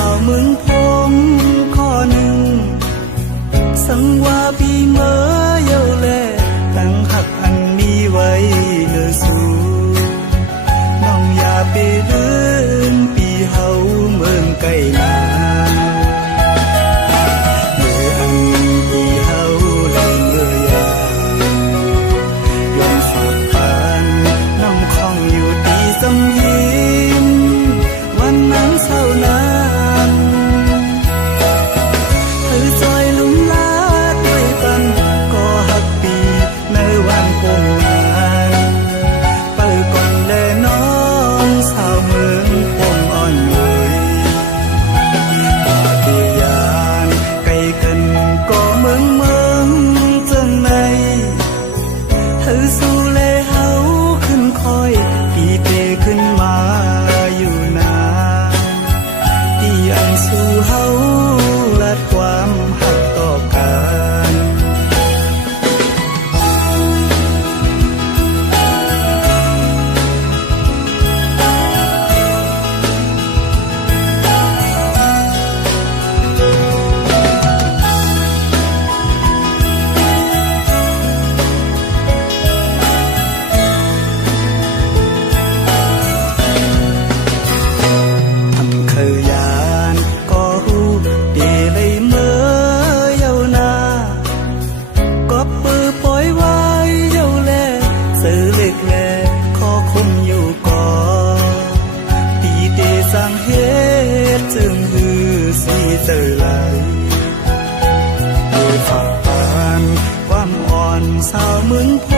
าวเมืองพงข้อหนึ่งสังว่าปีเมื่อเยาแลตั้งหักอันมีไว้เนื้อสู่น้องอย่าไปลืมปีเฮาเมืองไกลนาเมื่ออันปีเฮาเลยเมื่อยายอมฝากปานน้องคองอยู่ตีสำยินวันนั้นเศร้านานเธอซอยลุมลาด้วยกันก็หักปีในวันคงงานเปิดก่อนแลน้องสาวเมืองคงอ่อนเอ่ยปาฏิญาณไกลกันก็เมืองจังในเธอสู้แลเฮาขึ้นคอยปีเตขึ้นมาอยู่นาที่ยังสู้เฮาลัดความหักต่อกันเคยยานก็หูเดเลยเมื่อเยานาก็ปือปล่อยไว้เยาแลสื่อเล็กแลขอคมอยู่ก่อปีเดสังเหตุจึงหือสีเจอไหลโดยฝากปานความอ่อนสาวเมืองพ